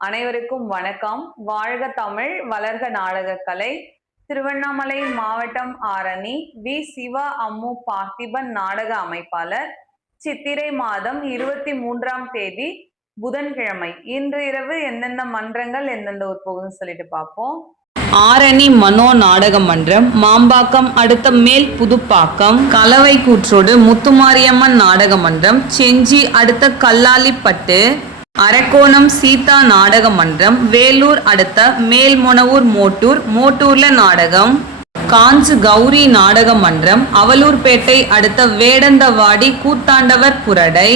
அனைவருக்கும் வணக்கம். வாழ்க தமிழ், வளர்க நாடகக்கலை. திருவண்ணாமலை மாவட்டம் ஆரணி வி. சிவா அம்மு பார்த்திபன் நாடக அமைப்பாளர். சித்திரை மாதம் 23ஆம் தேதி புதன்கிழமை. இன்று இரவு எந்தெந்த மன்றங்கள் எந்தெந்த உட்போகுதுன்னு சொல்லிட்டு பார்ப்போம். ஆரணி மனோ நாடக மன்றம், மாம்பாக்கம் அடுத்த மேல் புதுப்பாக்கம், கலவை கூற்றோடு முத்துமாரியம்மன் நாடக மன்றம், செஞ்சி அடுத்த கல்லாலிப்பட்டு, அரக்கோணம் சீதா நாடக மன்றம், வேலூர் அடுத்த மேல்மொனவூர் மோட்டூர்ல நாடகம், காஞ்சு கௌரி நாடக மன்றம், அவலூர்பேட்டை அடுத்த வேடந்தவாடி கூத்தாண்டவர் புரடை,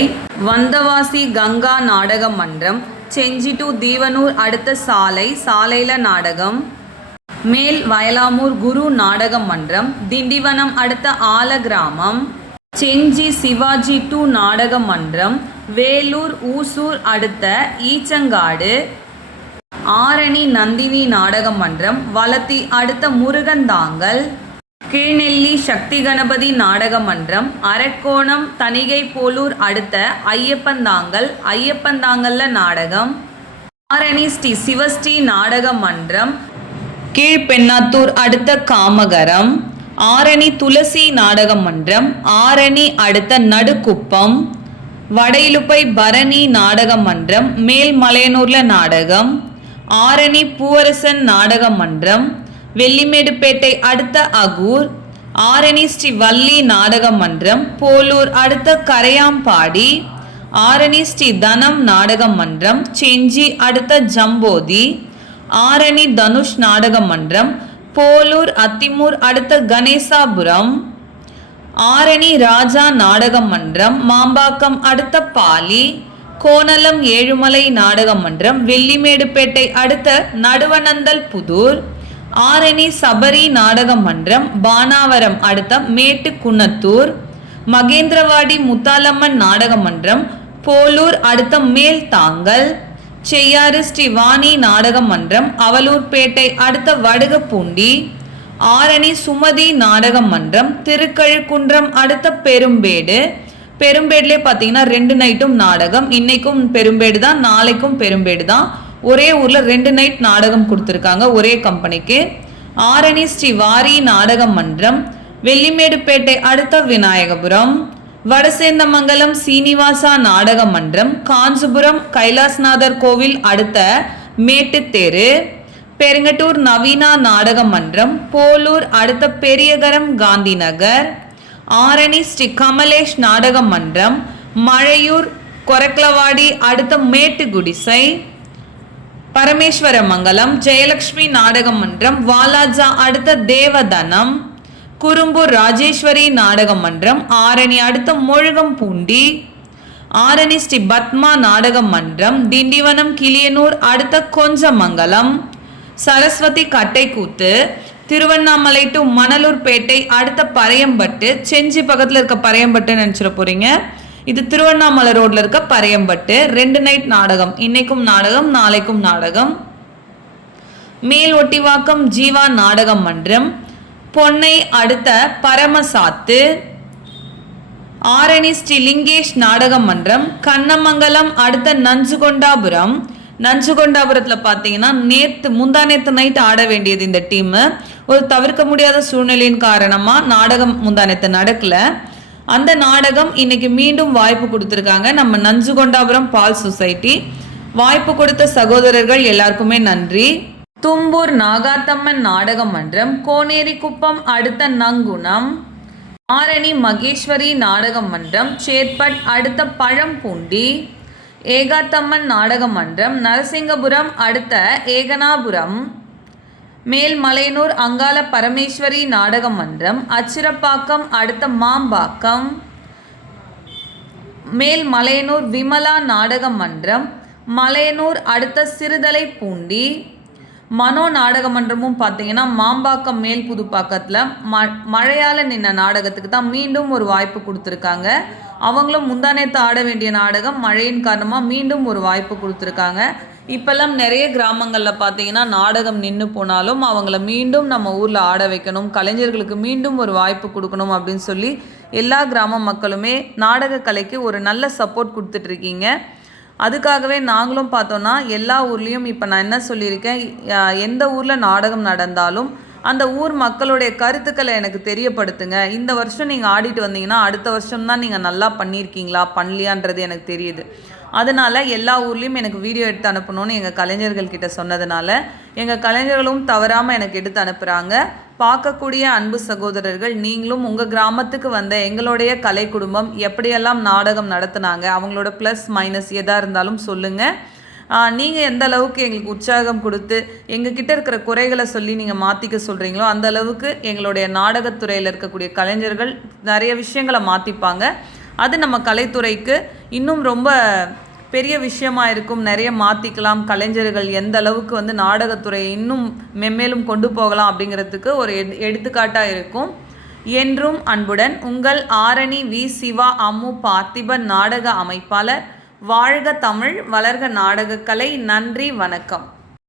வந்தவாசி கங்கா நாடக மன்றம், செஞ்சி டு தீவனூர் அடுத்த சாலையில நாடகம், மேல் வயலாமூர் குரு நாடக மன்றம், திண்டிவனம் அடுத்த ஆல கிராமம், செஞ்சி சிவாஜி டு நாடக மன்றம், வேலூர் ஊசூர் அடுத்த ஈச்சங்காடு, ஆரணி நந்தினி நாடக மன்றம், வலத்தி அடுத்த முருகந்தாங்கல், கீழ்நெல்லி சக்தி கணபதி நாடக மன்றம், அரக்கோணம் தணிகை போலூர் அடுத்த ஐயப்பந்தாங்கல்ல நாடகம், ஆரணி ஸ்ரீ சிவஸ்ரீ நாடக மன்றம், கீழ்பெண்ணாத்தூர் அடுத்த காமகரம், ஆரணி துளசி நாடக மன்றம், ஆரணி அடுத்த நடுக்குப்பம், வடையிலுப்பை பரணி நாடக மன்றம், மேல்மலையனூர்ல நாடகம், ஆரணி பூவரசன் நாடக மன்றம், வெள்ளிமேடுபேட்டை அடுத்த அகூர், ஆரணி ஸ்ரீ வள்ளி நாடக மன்றம், போலூர் அடுத்த கரையாம்பாடி, ஆரணி ஸ்ரீ தனம் நாடக மன்றம், செஞ்சி அடுத்த ஜம்போதி, ஆரணி தனுஷ் நாடக மன்றம், போலூர் அத்திமூர் அடுத்த கணேசாபுரம், ஆரணி ராஜா நாடக மன்றம், மாம்பாக்கம் அடுத்த பாலி, கோணலம் ஏழுமலை நாடக மன்றம், வெள்ளிமேடுபேட்டை அடுத்த நடுவனந்தல் புதூர், ஆரணி சபரி நாடக மன்றம், பானாவரம் அடுத்த மேட்டு குன்னத்தூர், மகேந்திரவாடி முத்தாலம்மன் நாடக மன்றம், போலூர் அடுத்த மேல் தாங்கல், செய்யாறு ஸ்ரீ வாணி நாடக மன்றம், அவலூர்பேட்டை அடுத்த வடுகப்பூண்டி, ஆரணி சுமதி நாடக மன்றம், திருக்கழுக்குன்றம் அடுத்த பெரும்பேடுலேயே பார்த்தீங்கன்னா 2 நைட்டும் நாடகம். இன்னைக்கும் பெரும்பேடு தான், நாளைக்கும் பெரும்பேடு தான். ஒரே ஊரில் 2 நைட் நாடகம் கொடுத்துருக்காங்க ஒரே கம்பெனிக்கு. ஆரணி ஸ்ரீ வாரி நாடக மன்றம், வெள்ளிமேடுபேட்டை அடுத்த விநாயகபுரம், வடசேந்தமங்கலம் சீனிவாசா நாடக மன்றம், காஞ்சிபுரம் கைலாசநாதர் கோவில் அடுத்த மேட்டுத்தேரு, பெருங்கட்டூர் நவீனா நாடக மன்றம், போலூர் அடுத்த பெரியகரம் காந்தி நகர், ஆரணி ஸ்ரீ கமலேஷ் நாடக மன்றம், மழையூர் கொரக்லவாடி அடுத்த மேட்டுக்குடிசை, பரமேஸ்வரமங்கலம் ஜெயலட்சுமி நாடக மன்றம், வாலாஜா அடுத்த தேவதனம், குறும்பூர் ராஜேஸ்வரி நாடக மன்றம், ஆரணி அடுத்த முழுகம்பூண்டி, ஆரணி ஸ்ரீ பத்மா நாடக மன்றம், திண்டிவனம் கிளியனூர் அடுத்த கொஞ்சமங்கலம், சரஸ்வதி கட்டைக்கூத்து, திருவண்ணாமலை டு மணலூர்பேட்டை அடுத்த பரையம்பட்டு, செஞ்சி பக்கத்தில் இருக்க பரையம்பட்டுன்னு நினச்சிட போறீங்க. இது திருவண்ணாமலை ரோட்ல இருக்க பரையம்பட்டு. 2 நைட் நாடகம். இன்னைக்கும் நாடகம், நாளைக்கும் நாடகம். மேல் ஒட்டிவாக்கம் ஜீவா நாடக மன்றம், பொன்னை அடுத்த பரமசாத்து, ஆரணி ஸ்ரீ லிங்கேஷ் நாடக மன்றம், கண்ணமங்கலம் அடுத்த நஞ்சுகொண்டாபுரத்தில் பார்த்தீங்கன்னா முந்தானேத்து நைட் ஆட வேண்டியது இந்த டீமு. ஒரு தவிர்க்க முடியாத சூழ்நிலையின் காரணமாக நாடகம் முந்தானேத்து நடக்கல. அந்த நாடகம் இன்னைக்கு மீண்டும் வாய்ப்பு கொடுத்துருக்காங்க நம்ம நஞ்சுகொண்டாபுரம் பால் சொசைட்டி. வாய்ப்பு கொடுத்த சகோதரர்கள் எல்லாருக்குமே நன்றி. தும்பூர் நாகாத்தம்மன் நாடக மன்றம், கோனேரி குப்பம் அடுத்த நங்குணம், ஆரணி மகேஸ்வரி நாடக மன்றம், சேத்பட் அடுத்த பழம்பூண்டி, ஏகாத்தம்மன் நாடக மன்றம், நரசிங்கபுரம் அடுத்த ஏகனாபுரம், மேல்மலையனூர் அங்காள பரமேஸ்வரி நாடக மன்றம், அச்சிரப்பாக்கம் அடுத்த மாம்பாக்கம், மேல்மலையனூர் விமலா நாடக மன்றம், மலையனூர் அடுத்த சிறுதலை பூண்டி, மனோ நாடக மன்றமும் பார்த்தீங்கன்னா மாம்பாக்கம் மேல் புதுப்பாக்கத்தில் மழையால் நின்ன நாடகத்துக்கு தான் மீண்டும் ஒரு வாய்ப்பு கொடுத்துருக்காங்க. அவங்களும் முந்தானேத்து ஆட வேண்டிய நாடகம் மழையின் காரணமாக மீண்டும் ஒரு வாய்ப்பு கொடுத்துருக்காங்க. இப்போல்லாம் நிறைய கிராமங்களில் பார்த்தீங்கன்னா நாடகம் நின்று போனாலும் அவங்கள மீண்டும் நம்ம ஊரில் ஆட வைக்கணும், கலைஞர்களுக்கு மீண்டும் ஒரு வாய்ப்பு கொடுக்கணும் அப்படின்னு சொல்லி எல்லா கிராம மக்களுமே நாடக கலைக்கு ஒரு நல்ல சப்போர்ட் கொடுத்துட்ருக்கீங்க. அதுக்காகவே நாங்களும் பார்த்தோன்னா எல்லா ஊர்லேயும் இப்போ நான் என்ன சொல்லியிருக்கேன், எந்த ஊரில் நாடகம் நடந்தாலும் அந்த ஊர் மக்களுடைய கருத்துக்களை எனக்கு தெரியப்படுத்துங்க. இந்த வருஷம் நீங்கள் ஆடிட்டு வந்தீங்கன்னா அடுத்த வருஷம் தான் நீங்கள் நல்லா பண்ணியிருக்கீங்களா பண்ணலையான்றது எனக்கு தெரியுது. அதனால் எல்லா ஊர்லேயும் எனக்கு வீடியோ எடுத்து அனுப்பணும்னு எங்கள் கலைஞர்கள் கிட்ட சொன்னதுனால எங்கள் கலைஞர்களும் தவறாமல் எனக்கு எடுத்து அனுப்புகிறாங்க. பார்க்கக்கூடிய அன்பு சகோதரர்கள், நீங்களும் உங்கள் கிராமத்துக்கு வந்த எங்களுடைய கலை குடும்பம் எப்படியெல்லாம் நாடகம் நடத்துனாங்க, அவங்களோட ப்ளஸ் மைனஸ் எதாக இருந்தாலும் சொல்லுங்கள். நீங்கள் எந்த அளவுக்கு எங்களுக்கு உற்சாகம் கொடுத்து எங்ககிட்ட இருக்கிற குறைகளை சொல்லி நீங்கள் மாற்றிக்க சொல்கிறீங்களோ அந்த அளவுக்கு எங்களுடைய நாடகத்துறையில் இருக்கக்கூடிய கலைஞர்கள் நிறைய விஷயங்களை மாற்றிப்பாங்க. அது நம்ம கலைத்துறைக்கு இன்னும் ரொம்ப பெரிய விஷயமா இருக்கும். நிறைய மாற்றிக்கலாம். கலைஞர்கள் எந்த அளவுக்கு வந்து நாடகத்துறையை இன்னும் மென்மேலும் கொண்டு போகலாம் அப்படிங்கிறதுக்கு ஒரு எடுத்துக்காட்டாக இருக்கும். என்றும் அன்புடன் உங்கள் ஆரணி வி. சிவா அம்மு பார்த்திபன் நாடக அமைப்பாளர். வாழ்க தமிழ், வளர்க நாடகக்கலை. நன்றி, வணக்கம்.